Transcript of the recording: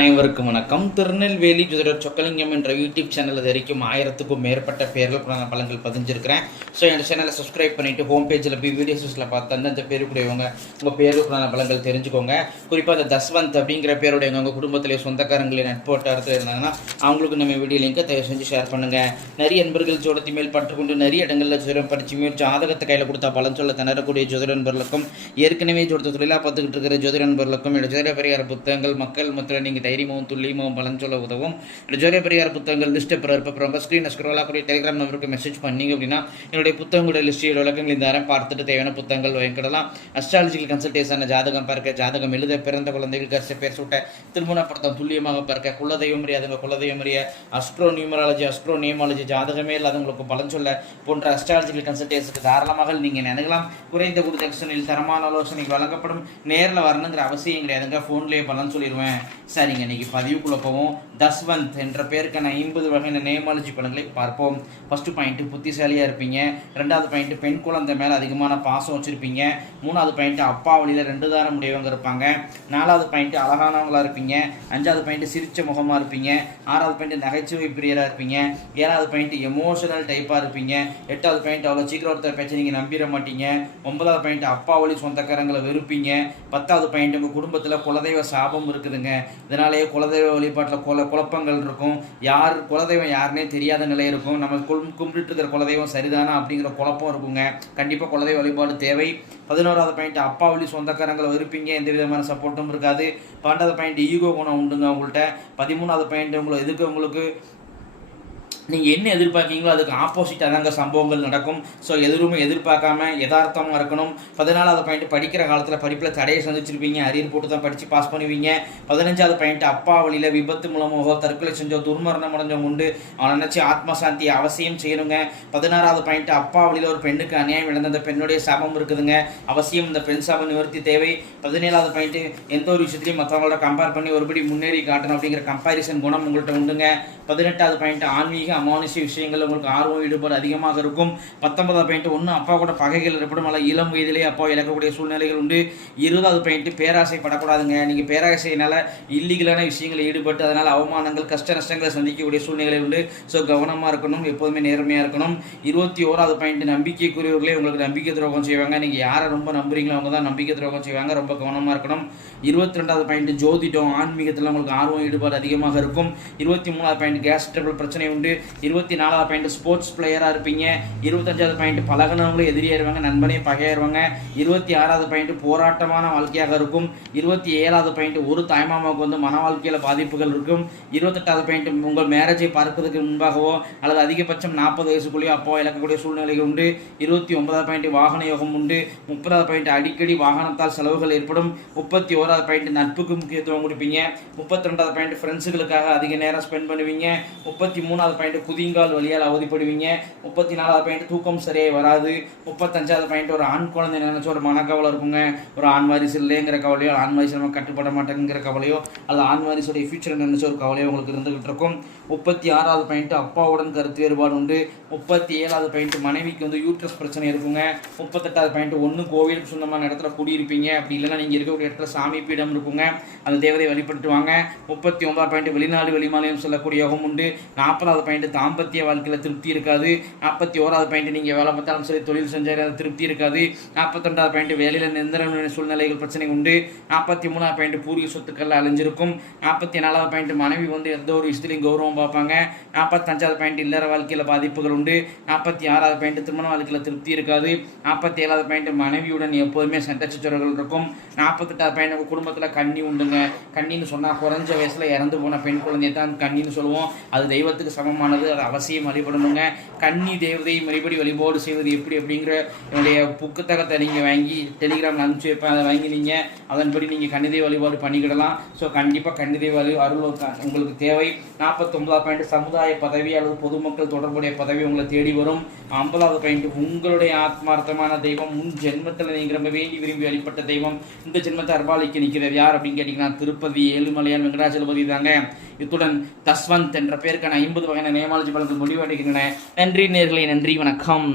அனைவருக்கும் வணக்கம். திருநெல்வேலி ஜோதிடர் சொக்கலிங்கம் என்ற யூடியூப் சேனல் வரைக்கும் ஆயிரத்துக்கும் மேற்பட்ட பேர்கள் புராண பலன்கள் பதிஞ்சிருக்கிறேன். ஸோ என் சேனலை சப்ஸ்கிரைப் பண்ணிட்டு ஹோம் பேஜில் போய் வீடியோஸில் பார்த்து அந்தந்த பேருக்குடையவங்க உங்கள் பேர்கள் புராண பலன்கள் தெரிஞ்சுக்கோங்க. குறிப்பாக அந்த தஸ்வந்த் அப்படிங்கிற பேருடைய உங்கள் குடும்பத்திலே சொந்தக்காரங்களே நட்போட்டாரத்தில் இருந்தாங்கன்னா அவங்களுக்கு நம்ம வீடியோ லிங்கை தயவு செஞ்சு ஷேர் பண்ணுங்கள் நிறைய நண்பர்கள் ஜோடத்தி மேல் பற்றுக்கொண்டு நிறைய இடங்களில் ஜோதிடம் படித்து மேல் ஜாதகத்தை கையில் கொடுத்தா பலன் சொல்ல திணறக்கூடிய ஜோதிட நண்பர்களுக்கும் ஏற்கனவே ஜோதிட தொழிலாக பார்த்துக்கிட்டு இருக்கிற ஜோதிட நண்பர்களுக்கும் என்னோட ஜோதிட பரிகார புத்தகங்கள் மக்கள் மத்தியில் நீங்கள் தைரியமும் துல்லியமும் பலன் சொல்ல உதவும். என்னோட பெரியார் புத்தகங்கள் லிஸ்ட் அப்புறம் இருப்ப ஸ்க்ரீன் ஸ்க்ரோல் ஆகக்கூடிய டெலிகிராம் நம்பருக்கு மெசேஜ் பண்ணீங்க அப்படின்னா என்னுடைய புத்தகங்களுடைய லிஸ்ட் உலகங்கள் இந்த நேரம் பார்த்துட்டு தேவையான புத்தகங்கள் வாங்கிக்கிடலாம். அஸ்ட்ராலஜிக்கல் கன்சல்டேஷன் ஜாதகம் பார்க்க ஜாதகம் எழுத பிறந்த குழந்தைகள் கரிச பேர் சூட்ட திருமணப்படுத்தம் துல்லியமாக பார்க்க குலதெய்வம் அறியாதவங்க குலதெய்வம் அறிய அஸ்ட்ரோ நியூமராலஜி அஸ்ட்ரோ நியமாலஜி ஜாதகமே இல்லாதவங்களுக்கு பலன் சொல்ல போன்ற அஸ்ட்ராலஜிக்கல் கன்சல்டேஷனுக்கு தாராளமாக நீங்கள் நினைக்கலாம் குறைந்த குரு தட்சணையில் தரமான ஆலோசனை வழங்கப்படும். நேரில் வரணுங்கிற அவசியம் கிடையாதுங்க. ஃபோன்லேயே பலன் சொல்லிடுவேன் சரிங்க. இன்னைக்கு பதிவுக்குள்ள போவோம். தஸ்வந்த் என்ற பேருக்கான ஐம்பது வகையான நேமாலஜி பலன்களை பார்ப்போம். ஃபஸ்ட்டு பாயிண்ட்டு புத்திசாலியாக இருப்பீங்க. ரெண்டாவது பாயிண்ட்டு பெண் குழந்தை மேலே அதிகமான பாசம் வச்சுருப்பீங்க. மூணாவது பாயிண்ட்டு அப்பா வழியில் ரெண்டு தாரம் உடையவங்க இருப்பாங்க. நாலாவது பாயிண்ட்டு அழகானவங்களா இருப்பீங்க. அஞ்சாவது பாயிண்ட்டு சிரிச்ச முகமாக இருப்பீங்க. ஆறாவது பாயிண்ட் நகைச்சுவை பிரியராக இருப்பீங்க. ஏழாவது பாயிண்ட்டு எமோஷனல் டைப்பாக இருப்பீங்க. எட்டாவது பாயிண்ட் அவ்வளோ சீக்கிரம் ஒருத்தர் பேச்சை நீங்கள் நம்பிட மாட்டீங்க. ஒன்பதாவது பாயிண்ட் அப்பா வழி சொந்தக்காரங்களை வெறுப்பீங்க. பத்தாவது பாயிண்ட் உங்கள் குடும்பத்தில் குலதெய்வ சாபம் இருக்குதுங்க. இதனாலேயே குலதெய்வ வழிபாட்டில் குல குழப்பங்கள் இருக்கும். யார் குலதெய்வம் யாருன்னே தெரியாத நிலை இருக்கும். நம்ம கும் கும்பிட்டு இருக்கிற குலதெய்வம் சரிதானா அப்படிங்கிற குழப்பம் இருக்குங்க. கண்டிப்பாக குலதெய்வ வழிபாடு தேவை. பதினோராவது பாயிண்ட் அப்பா வழி சொந்தக்காரங்களை வெறுப்பீங்க. எந்த விதமான சப்போர்ட்டும் இருக்காது. பன்னெண்டாவது பாயிண்ட் ஈகோ குணம் உண்டுங்க உங்கள்கிட்ட பதிமூணாவது பாயிண்ட் உங்களை எதுக்கு உங்களுக்கு நீங்கள் என்ன எதிர்பார்க்கீங்களோ அதுக்கு ஆப்போசிட்டாக தாங்க சம்பவங்கள் நடக்கும். ஸோ எதுவுமே எதிர்பார்க்காம யதார்த்தமாக இருக்கணும். பதினாலாவது பாயிண்ட் படிக்கிற காலத்தில் படிப்பில் தடையை சந்திச்சிருப்பீங்க. அரியர் போட்டு தான் படித்து பாஸ் பண்ணுவீங்க. பதினஞ்சாவது பாயிண்ட் அப்பா வழியில் விபத்து மூலமாக தற்கொலை செஞ்சோ துர்மரணம் அடைஞ்சவங்க உண்டு. அவனை நினச்சி ஆத்மசாந்தி அவசியம் செய்யணுங்க. பதினாறாவது பாயிண்ட் அப்பா வழியில் ஒரு பெண்ணுக்கு அநியாயம் இழந்த அந்த பெண்ணுடைய சாபம் இருக்குதுங்க. அவசியம் இந்த பெண் சாபம் நிவர்த்தி தேவை. பதினேழாவது பாயிண்ட் எந்த ஒரு விஷயத்தையும் மற்றவங்களோட கம்பேர் பண்ணி ஒருபடி முன்னேறி காட்டணும் அப்படிங்கிற கம்பாரிசன் குணம் உங்கள்கிட்ட உண்டுங்க. பதினெட்டாவது பாயிண்ட் ஆன்மீக அமானுஷ விஷயங்கள் உங்களுக்கு ஆர்வம் ஈடுபாடு அதிகமாக இருக்கும். பத்தொன்பதாவது பாயிண்ட் ஒன்று அப்பா கூட பகைகள் ஏற்படும். அல்ல இளம் வயதிலே அப்பா இழக்கக்கூடிய சூழ்நிலைகள் உண்டு. இருபதாவது பாயிண்ட் பேராசைப்படக்கூடாதுங்க நீங்கள் பேராசையினால இல்லீகலான விஷயங்களில் ஈடுபட்டு அதனால் அவமானங்கள் கஷ்ட நஷ்டங்களை சந்திக்கக்கூடிய சூழ்நிலை உண்டு. ஸோ கவனமாக இருக்கணும். எப்போதுமே நேர்மையாக இருக்கணும். இருபத்தி ஓராவது பாயிண்ட் நம்பிக்கைக்குரியவர்களே உங்களுக்கு நம்பிக்கை துரோகம் செய்வாங்க. நீங்கள் யாரை ரொம்ப நம்புறீங்களோ அவங்க தான் நம்பிக்கை துரோகம் செய்வாங்க. ரொம்ப கவனமாக இருக்கணும். இருபத்தி ரெண்டாவது பாயிண்ட் ஜோதிடம் ஆன்மீகத்தில் உங்களுக்கு ஆர்வம் ஈடுபாடு அதிகமாக இருக்கும். இருபத்தி மூணாவது பாயிண்ட் கேஸ் ட்ரபிள் பிரச்சனை உண்டு. இருபத்தி நாலாவது பாயிண்ட் ஸ்போர்ட்ஸ் பிளேயராக இருப்பீங்க. இருபத்தஞ்சாவது பாயிண்ட் பழகினவங்களும் எதிரியாயிருவாங்க நண்பனே பகையாயிருவாங்க. இருபத்தி ஆறாவது பாயிண்ட் போராட்டமான வாழ்க்கையாக இருக்கும். இருபத்தி ஏழாவது பாயிண்ட் ஒரு தாய்மாமாவுக்கு வந்து மன வாழ்க்கையில் பாதிப்புகள் இருக்கும். இருபத்தெட்டாவது பாயிண்ட் உங்கள் மேரேஜை பார்ப்பதற்கு முன்பாகவோ அல்லது அதிகபட்சம் நாற்பது வயசுக்குள்ளேயோ அப்போ இழக்கக்கூடிய சூழ்நிலைகள் உண்டு. இருபத்தி ஒன்பதாவது பாயிண்ட் வாகன யோகம் உண்டு. முப்பதாவது பாயிண்ட் அடிக்கடி வாகனத்தால் செலவுகள் ஏற்படும். முப்பத்தி ஓராவது பாயிண்ட் நட்புக்கு முக்கியத்துவம் கொடுப்பீங்க. முப்பத்தி ரெண்டாவது பாயிண்ட் ஃப்ரெண்ட்ஸுகளுக்காக அதிக நேரம் ஸ்பெண்ட் பண்ணுவீங்க. முப்பத்தி மூணாவது பாயிண்ட் குதிங்கால் வழியால் அவதிப்படுவீங்க. முப்பத்தி நாலாவது பாயிண்ட் தூக்கம் சரியாக வராது. முப்பத்தஞ்சாவது பாயிண்ட் ஒரு ஆண் குழந்தை நினைச்ச ஒரு மனக்கவலை இருக்குங்க. ஒரு ஆண் வாரிசு இல்லைங்கிற கவலையோ ஆண் வாரிசு நம்ம கட்டுப்பட மாட்டேங்கிற கவலையோ அல்லது ஆண் வாரிசுடைய ஃபியூச்சர் நினைச்ச ஒரு கவலையோ உங்களுக்கு இருந்துகிட்டு இருக்கும். முப்பத்தி ஆறாவது பாயிண்ட் அப்பாவுடன் கருத்து வேறுபாடு உண்டு. முப்பத்தி ஏழாவது பாயிண்ட் மனைவிக்கு வந்து யூட்ரஸ் பிரச்சனை இருக்குங்க. முப்பத்தெட்டாவது பாயிண்ட் ஒன்று கோவில் சொந்தமான இடத்துல குடியிருப்பீங்க. அப்படி இல்லைன்னா நீங்கள் இருக்கக்கூடிய இடத்துல சாமி பீடம் இருக்குங்க. அந்த தேவதை வழிபட்டு வாங்க. முப்பத்தி ஒன்பதாவது பாயிண்ட் வெளிநாடு வெளிமாநிலம் சொல்லக்கூடிய யோகம் உண்டு. நாற்பதாவது பாயிண்ட் தாம்பத்திய வாழ்க்கையில் திருப்தி இருக்காது. நாற்பத்தி ஓராவது பாயிண்ட் நீங்கள் வேலை பார்த்தாலும் சரி தொழில் செஞ்சாலும் திருப்தி இருக்காது. நாற்பத்தெண்டாவது பாயிண்ட் வேலையில் நிரந்தர சூழ்நிலைகள் பிரச்சனை உண்டு. நாற்பத்தி மூணாவது பாயிண்ட் பூர்வீக சொத்துக்களில் அழிஞ்சிருக்கும். நாற்பத்தி நாலாவது பாயிண்ட் மனைவி வந்து எந்த ஒரு விஷயத்துலையும் கௌரவம் பார்ப்பாங்க. நாற்பத்தஞ்சாவது பாயிண்ட் இல்லற வாழ்க்கையில் பாதிப்புகள் உண்டு. நாற்பத்தி ஆறாவது பாயிண்ட் திருமண வாழ்க்கையில் திருப்தி இருக்காது. நாற்பத்தி ஏழாவது பாயிண்ட் மனைவியுடன் எப்போதுமே சண்டை சச்சரவுகள் இருக்கும். நாற்பத்தெட்டாவது பாயிண்ட் குடும்பத்தில் கண்ணி உண்டுங்க. கண்ணின்னு சொன்னால் குறைஞ்ச வயசில் இறந்து போன பெண் குழந்தையை தான் கண்ணின்னு சொல்லுவோம். அது தெய்வத்துக்கு சமமான சமமானது அது அவசியம் வழிபடணுங்க. கன்னி தேவதையை மறுபடி வழிபாடு செய்வது எப்படி அப்படிங்கிற என்னுடைய புத்தகத்தை நீங்கள் வாங்கி டெலிகிராமில் அனுப்பிச்சு வைப்பேன். அதை வாங்கி நீங்கள் அதன்படி நீங்கள் கன்னிதெய்வ வழிபாடு பண்ணிக்கிடலாம். ஸோ கண்டிப்பாக கன்னிதெய்வ வழி அருள் உங்களுக்கு தேவை. நாற்பத்தொன்பதாவது பாயிண்ட் சமுதாய பதவி அல்லது பொதுமக்கள் தொடர்புடைய பதவி உங்களை தேடி வரும். ஐம்பதாவது பாயிண்ட் உங்களுடைய ஆத்மார்த்தமான தெய்வம் முன் ஜென்மத்தில் நீங்கள் ரொம்ப வேண்டி விரும்பி வழிபட்ட தெய்வம். இந்த ஜென்மத்தை அர்பாலிக்கு நிற்கிறது யார் அப்படின்னு கேட்டிங்கன்னா திருப்பதி ஏழுமலையான் வெங்கடாச்சலபதி தாங்க. இத்துடன் தஸ்வந்த் என்ற பேருக்கான ஐம்பது வகையான நேமாலஜி பலன்கள் முடிவடைகின்றன நன்றி நேர்களை நன்றி வணக்கம்.